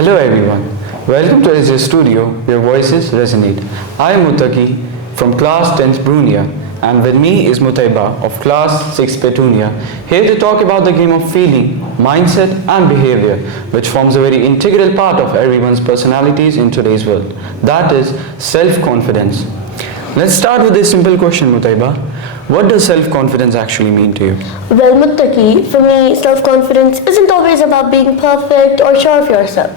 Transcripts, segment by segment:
Hello everyone, welcome to SJ Studio where voices resonate. I am Muttaki from class 10th Brunia and with me is Mutaiba of class 6th Petunia, here to talk about the game of feeling, mindset and behavior which forms a very integral part of everyone's personalities in today's world. That is self-confidence. Let's start with this simple question, Mutaiba. What does self-confidence actually mean to you? Well, Muttaki, for me, self-confidence isn't always about being perfect or sure of yourself.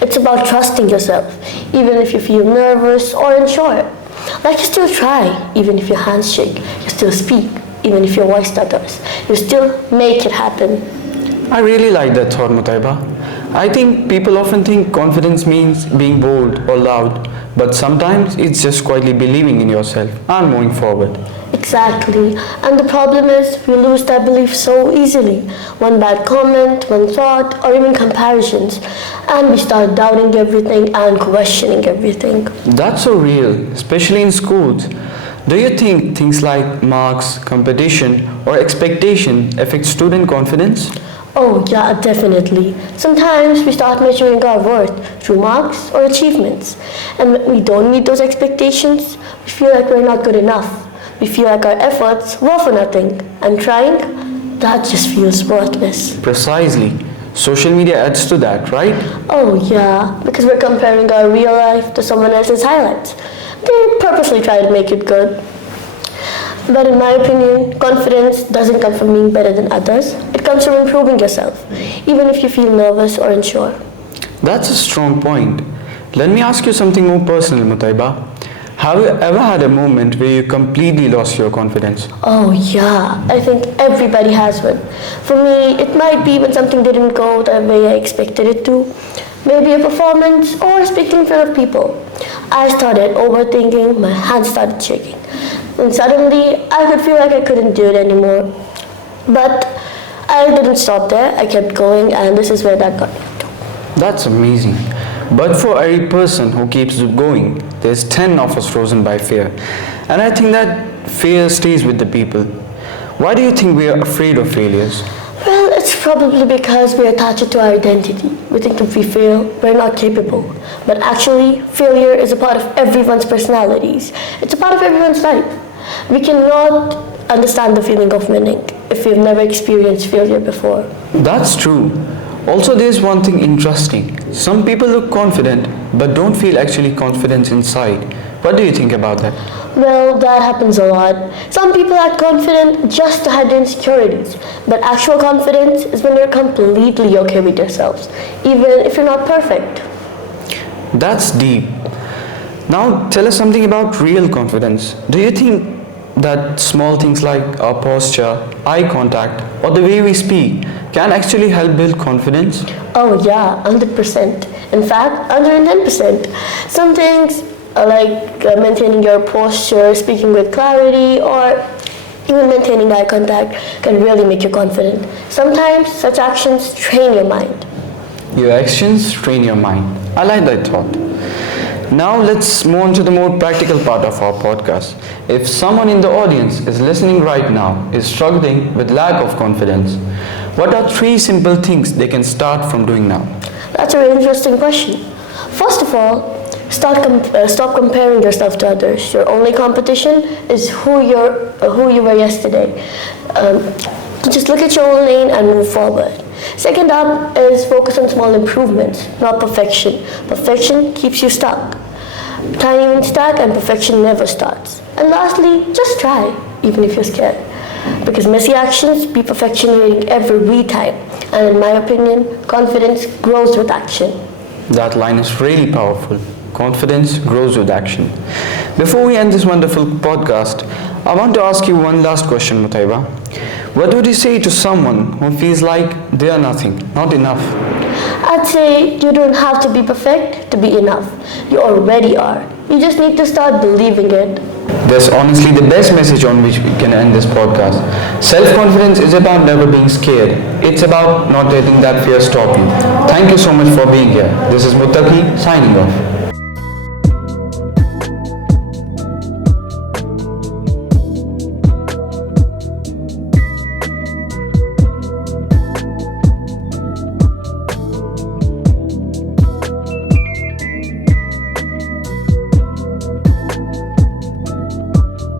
It's about trusting yourself, even if you feel nervous or unsure. Like you still try, even if your hands shake. You still speak, even if your voice stutters. You still make it happen. I really like that thought, Mutaiba. I think people often think confidence means being bold or loud, but sometimes it's just quietly believing in yourself and moving forward. Exactly. And the problem is we lose that belief so easily. One bad comment, one thought, or even comparisons. And we start doubting everything and questioning everything. That's so real, especially in schools. Do you think things like marks, competition, or expectation affect student confidence? Oh yeah, definitely. Sometimes we start measuring our worth through marks or achievements. And when we don't meet those expectations, we feel like we're not good enough. We feel like our efforts were for nothing. And trying, that just feels worthless. Precisely. Social media adds to that, right? Oh yeah, because we're comparing our real life to someone else's highlights. They purposely try to make it good. But in my opinion, confidence doesn't come from being better than others. It comes from improving yourself, even if you feel nervous or unsure. That's a strong point. Let me ask you something more personal, Mutaiba. Have you ever had a moment where you completely lost your confidence? Oh yeah, I think everybody has one. For me, it might be when something didn't go the way I expected it to. Maybe a performance or speaking in front of people. I started overthinking, my hands started shaking. And suddenly, I could feel like I couldn't do it anymore. But I didn't stop there, I kept going and this is where that got me to. That's amazing. But for every person who keeps going, there's 10 of us frozen by fear. And I think that fear stays with the people. Why do you think we are afraid of failures? Well, it's probably because we attach it to our identity. We think if we fail, we're not capable. But actually, failure is a part of everyone's personalities. It's a part of everyone's life. We cannot understand the feeling of winning if we've never experienced failure before. That's true. Also, there's one thing interesting. Some people look confident but don't feel actually confident inside. What do you think about that? Well, that happens a lot. Some people act confident just to hide their insecurities. But actual confidence is when you're completely okay with yourselves, even if you're not perfect. That's deep. Now, tell us something about real confidence. Do you think that small things like our posture, eye contact, or the way we speak can actually help build confidence? Oh yeah, 100%. In fact, 110%. Some things like maintaining your posture, speaking with clarity, or even maintaining eye contact can really make you confident. Sometimes such actions train your mind. Your actions train your mind. I like that thought. Now let's move on to the more practical part of our podcast. If someone in the audience is listening right now, is struggling with lack of confidence, what are 3 simple things they can start from doing now? That's a really interesting question. First of all, stop comparing yourself to others. Your only competition is who you were yesterday. Just look at your own lane and move forward. Second up is focus on small improvements, not perfection. Perfection keeps you stuck. Tiny wins stack and perfection never starts. And lastly, just try, even if you're scared. Because messy actions beat perfection rating every time. And in my opinion, confidence grows with action. That line is really powerful. Confidence grows with action. Before we end this wonderful podcast, I want to ask you one last question, Mutaiba. What would you say to someone who feels like they are nothing, not enough? I'd say you don't have to be perfect to be enough. You already are. You just need to start believing it. That's honestly the best message on which we can end this podcast. Self-confidence is about never being scared. It's about not letting that fear stop you. Thank you so much for being here. This is Muttaki signing off.